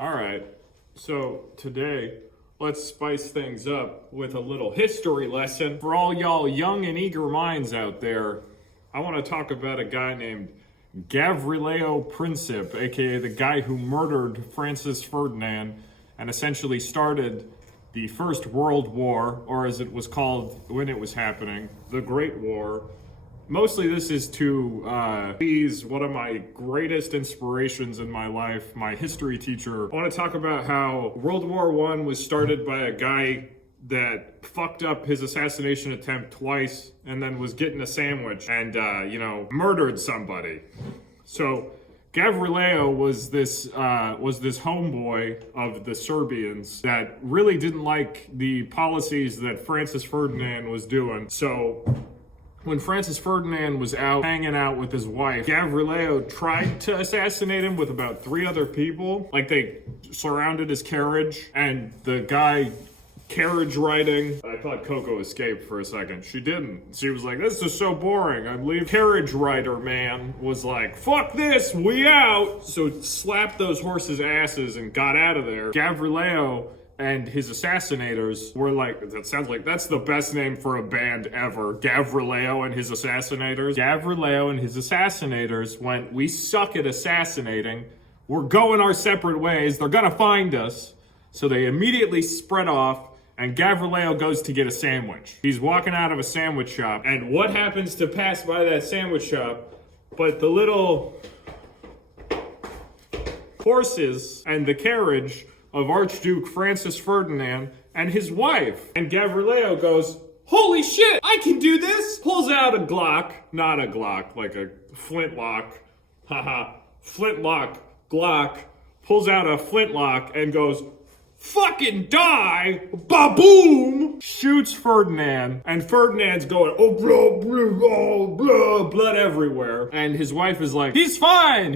All right, so today, let's spice things up with a little history lesson. For all y'all young and eager minds out there, I want to talk about a guy named Gavrilo Princip, aka the guy who murdered Francis Ferdinand and essentially started the First World War, or as it was called when it was happening, the Great War. Mostly this is to please one of my greatest inspirations in my life, my history teacher. I want to talk about how World War I was started by a guy that fucked up his assassination attempt twice and then was getting a sandwich and, murdered somebody. So Gavrilo was this homeboy of the Serbians that really didn't like the policies that Francis Ferdinand was doing. So when Francis Ferdinand was out hanging out with his wife, Gavrilo tried to assassinate him with about 3 other people. Like, they surrounded his carriage, and the guy carriage riding. I thought Coco escaped for a second. She didn't. She was like, this is so boring, I'm leaving. Carriage rider man was like, fuck this, we out! So slapped those horses' asses and got out of there. Gavrilo and his assassinators were like, that sounds like that's the best name for a band ever. Gavrilo and his assassinators. Gavrilo and his assassinators went, we suck at assassinating. We're going our separate ways. They're gonna find us. So they immediately spread off, and Gavrilo goes to get a sandwich. He's walking out of a sandwich shop, and what happens to pass by that sandwich shop but the little horses and the carriage of Archduke Francis Ferdinand and his wife. And Gavrilo goes, holy shit, I can do this! Pulls out a Glock, not a Glock, like a flintlock, haha, flintlock, Glock, pulls out a flintlock and goes, fucking die, ba-boom! Shoots Ferdinand, and Ferdinand's going, oh, blah, blah, oh, blah, blood everywhere. And his wife is like, he's fine,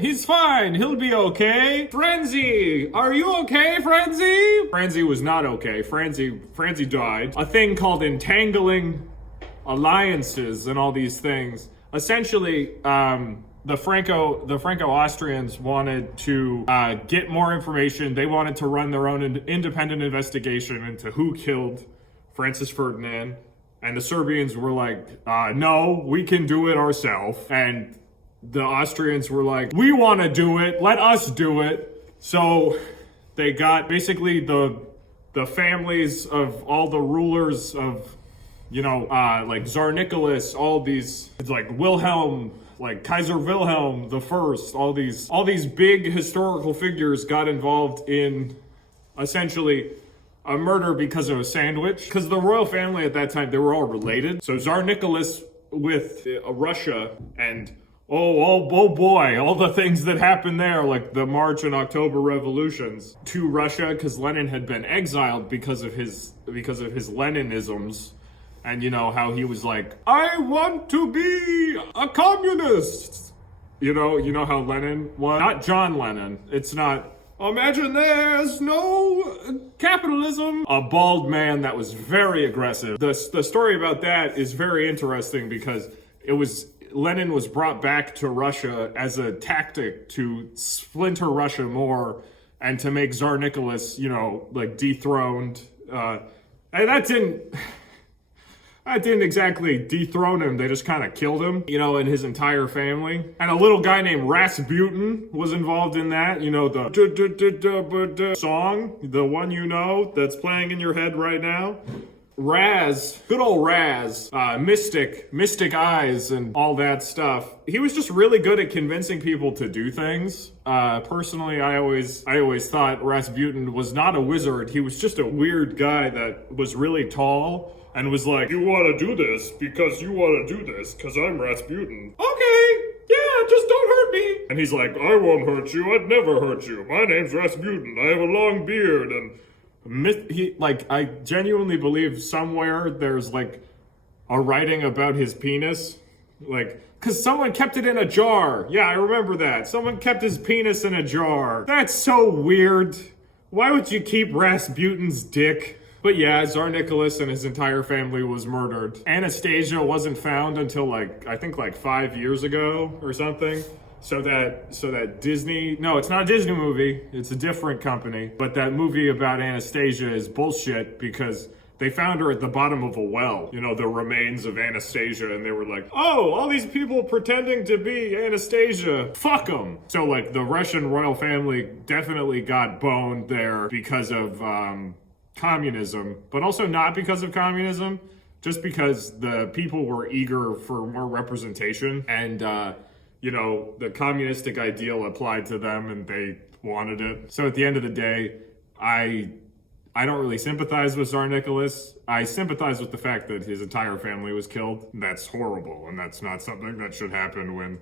he'll be okay. Frenzy, are you okay, Frenzy? Frenzy was not okay. Frenzy died. A thing called entangling alliances and all these things. Essentially, the Franco-Austrians wanted to get more information. They wanted to run their own independent investigation into who killed Francis Ferdinand. And the Serbians were like, no, we can do it ourselves. And the Austrians were like, we want to do it. Let us do it. So they got basically the families of all the rulers of, like Tsar Nicholas, all these, like Wilhelm, like Kaiser Wilhelm the First, all these big historical figures got involved in essentially a murder because of a sandwich. Because the royal family at that time, they were all related. So Tsar Nicholas with Russia and oh boy, all the things that happened there, like the March and October revolutions to Russia, because Lenin had been exiled because of his Leninisms. And how he was like, I want to be a communist. You know how Lenin was? Not John Lennon. It's not, imagine there's no capitalism. A bald man that was very aggressive. The story about that is very interesting because Lenin was brought back to Russia as a tactic to splinter Russia more and to make Tsar Nicholas, dethroned. And that didn't exactly dethrone him, they just kind of killed him, and his entire family. And a little guy named Rasputin was involved in that, the song, the one that's playing in your head right now. Raz, good old Raz, mystic eyes and all that stuff. He was just really good at convincing people to do things. Personally, I always thought Rasputin was not a wizard. He was just a weird guy that was really tall and was like, you want to do this because you want to do this because I'm Rasputin. Okay, yeah, just don't hurt me. And he's like, I won't hurt you. I'd never hurt you. My name's Rasputin. I have a long beard. And I genuinely believe somewhere there's like a writing about his penis. Because someone kept it in a jar. Yeah, I remember that. Someone kept his penis in a jar. That's so weird. Why would you keep Rasputin's dick? But yeah, Tsar Nicholas and his entire family was murdered. Anastasia wasn't found until I think 5 years ago or something. So that Disney, no, it's not a Disney movie, it's a different company, but that movie about Anastasia is bullshit because they found her at the bottom of a well, you know, the remains of Anastasia, and they were like, oh, all these people pretending to be Anastasia, fuck them. So like the Russian royal family definitely got boned there because of communism, but also not because of communism, just because the people were eager for more representation, and you know, the communistic ideal applied to them and they wanted it. So at the end of the day, I don't really sympathize with Tsar Nicholas. I sympathize with the fact that his entire family was killed. That's horrible, and that's not something that should happen when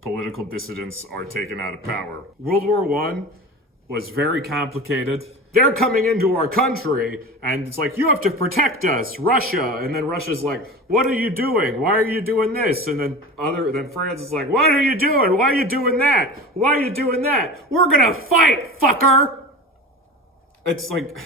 political dissidents are taken out of power. World War I was very complicated. They're coming into our country, and it's like, you have to protect us, Russia. And then Russia's like, what are you doing? Why are you doing this? And then France is like, what are you doing? Why are you doing that? Why are you doing that? We're gonna fight, fucker! It's like,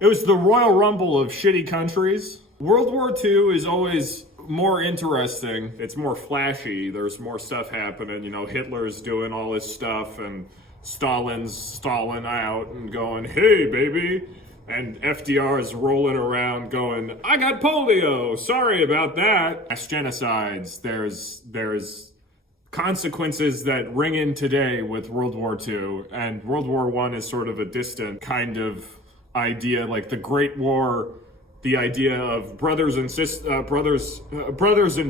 it was the Royal Rumble of shitty countries. World War II is always more interesting. It's more flashy. There's more stuff happening. You know, Hitler's doing all his stuff, and Stalin's stalling out and going, hey, baby. And FDR is rolling around going, I got polio. Sorry about that. Mass genocides. There's consequences that ring in today with World War II. And World War I is sort of a distant kind of idea, like the Great War, the idea of brothers and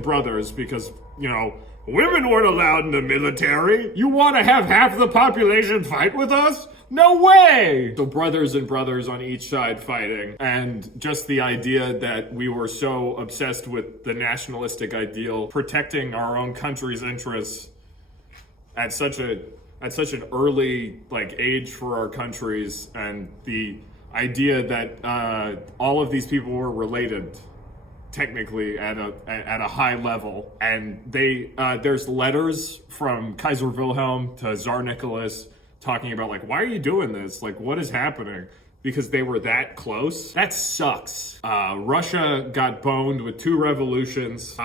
brothers, because, you know, women weren't allowed in the military. You want to have half the population fight with us? No way! So brothers and brothers on each side fighting, and just the idea that we were so obsessed with the nationalistic ideal, protecting our own country's interests at such an early age for our countries, and the idea that all of these people were related technically at a high level, and there's letters from Kaiser Wilhelm to Tsar Nicholas talking about, like, why are you doing this? Like, what is happening? Because they were that close. That sucks. Russia got boned with 2 revolutions,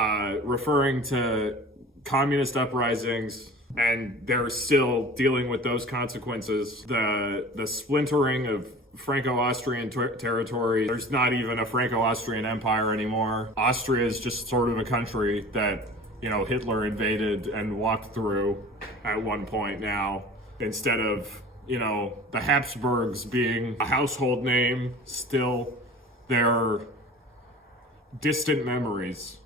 referring to communist uprisings, and they're still dealing with those consequences. The splintering of Franco-Austrian territory. There's not even a Franco-Austrian empire anymore. Austria is just sort of a country that, you know, Hitler invaded and walked through at one point now, instead of, you know, the Habsburgs being a household name. Still, they're distant memories.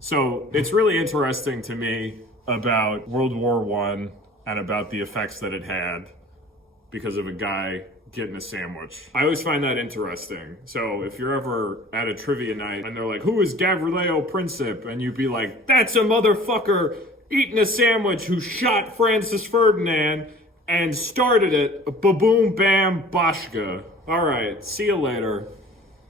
So it's really interesting to me about World War I and about the effects that it had because of a guy getting a sandwich. I always find that interesting. So if you're ever at a trivia night and they're like, who is Gavrilo Princip? And you'd be like, that's a motherfucker eating a sandwich who shot Francis Ferdinand and started it. Ba-boom, bam, bashka. All right, see you later.